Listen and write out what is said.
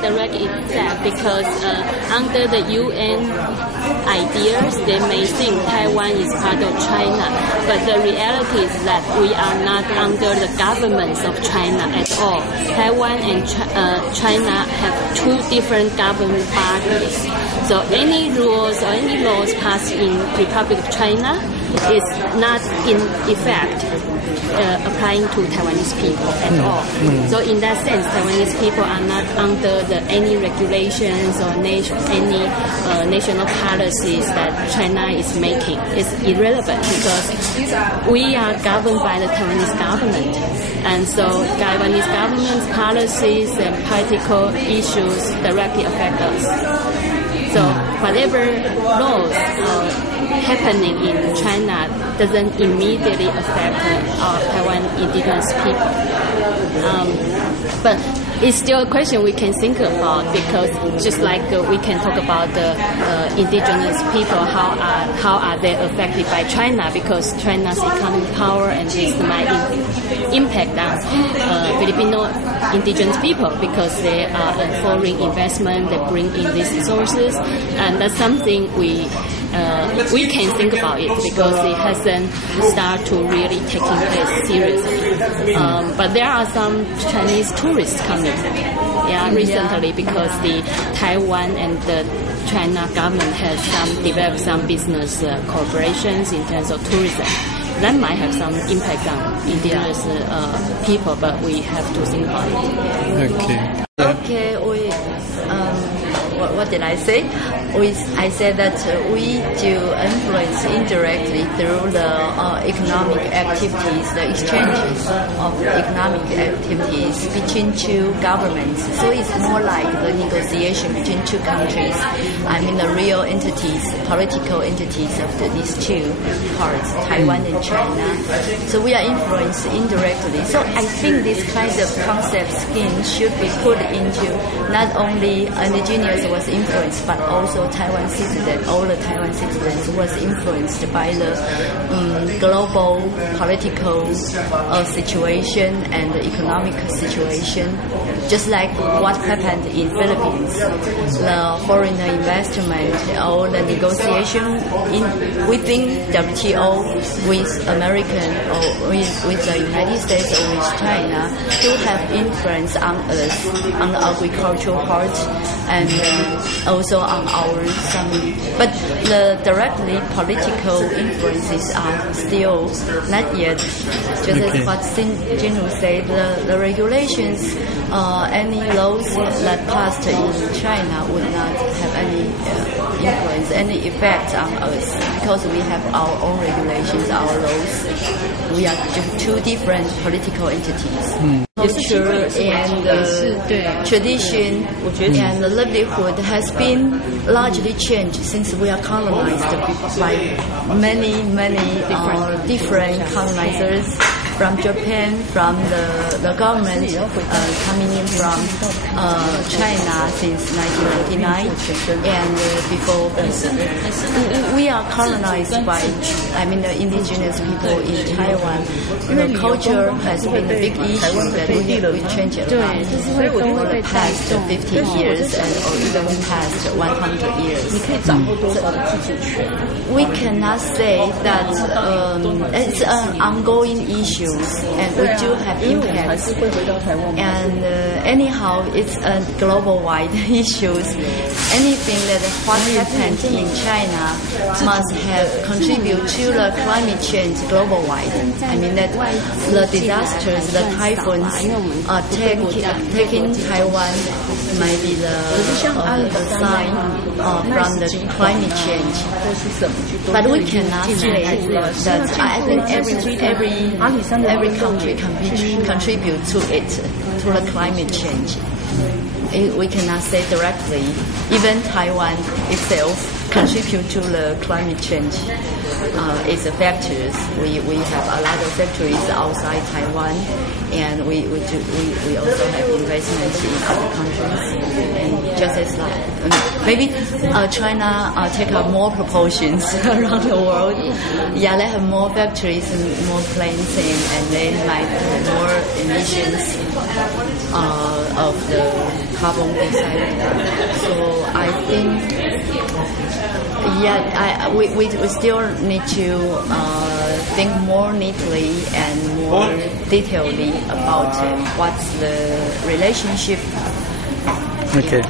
direct effect because under the UN ideas, they may think Taiwan is part of China, but the reality is that we are not under the governments of China at all. Taiwan and China have two different government bodies. So any rules or any laws passed in Republic of China is not in effect applying to Taiwanese people at all. So in that sense, Taiwanese people are not under any regulations or any national policies that China is making. It's irrelevant because we are governed by the Taiwanese government. And so Taiwanese government's policies and political issues directly affect us. So whatever laws happening in China doesn't immediately affect Taiwan indigenous people. But it's still a question we can think about because just like we can talk about the indigenous people, how are they affected by China because China's economic power and this might impact on Filipino indigenous people because they are a foreign investment, they bring in these resources, and that's something we can think about it because it hasn't started to really taking place seriously. But there are some Chinese tourists coming, recently because the Taiwan and the China government has developed some business cooperations in terms of tourism. That might have some impact on indigenous people, but we have to think about it. Okay, what did I say? I said that we do influence indirectly through the economic activities, the exchanges of economic activities between two governments. So it's more like the negotiation between two countries. I mean the real entities, political entities of these two parts, Taiwan and China. So we are influenced indirectly. So I think this kind of concept scheme should be put into not only indigenous was influenced, but also Taiwan citizens, all the Taiwan citizens was influenced by the global political situation and the economic situation. Just like what happened in Philippines, the foreign investment or the negotiation within WTO with American or with the United States or with China do have influence on us, on the agricultural part, and also on our some. But the directly political influences are still not yet. Just as what Jinu said, the regulations, any laws that passed in China would not have any influence, any effect on us because we have our own regulations, our laws. We are two different political entities. Culture and tradition and livelihood has been largely changed since we are colonized by many different colonizers from Japan, from the government coming in from China since 1999 and before. We are colonized by, the indigenous people in Taiwan. The culture has been a big issue that we changed a lot for the past 50 years or even past 100 years. We cannot say that it's an ongoing issue and we do have impacts. And anyhow, it's a global-wide issue. Anything that what happened in China must have contributed to the climate change global-wide. That the disasters, the typhoons taking Taiwan might be the sign from the climate change. But we cannot say that I think every country can contribute to it, to the climate change. We cannot say directly. Even Taiwan itself contribute to the climate change. It's a factors. We have a lot of factories outside Taiwan, and we also have investments in other countries. And just as like maybe China take up more proportions around the world. Yeah, they have more factories and more planes, and they might have more emissions of the carbon dioxide. So I think, yeah, we still need to think more neatly and more detailedly about what's the relationship. Okay.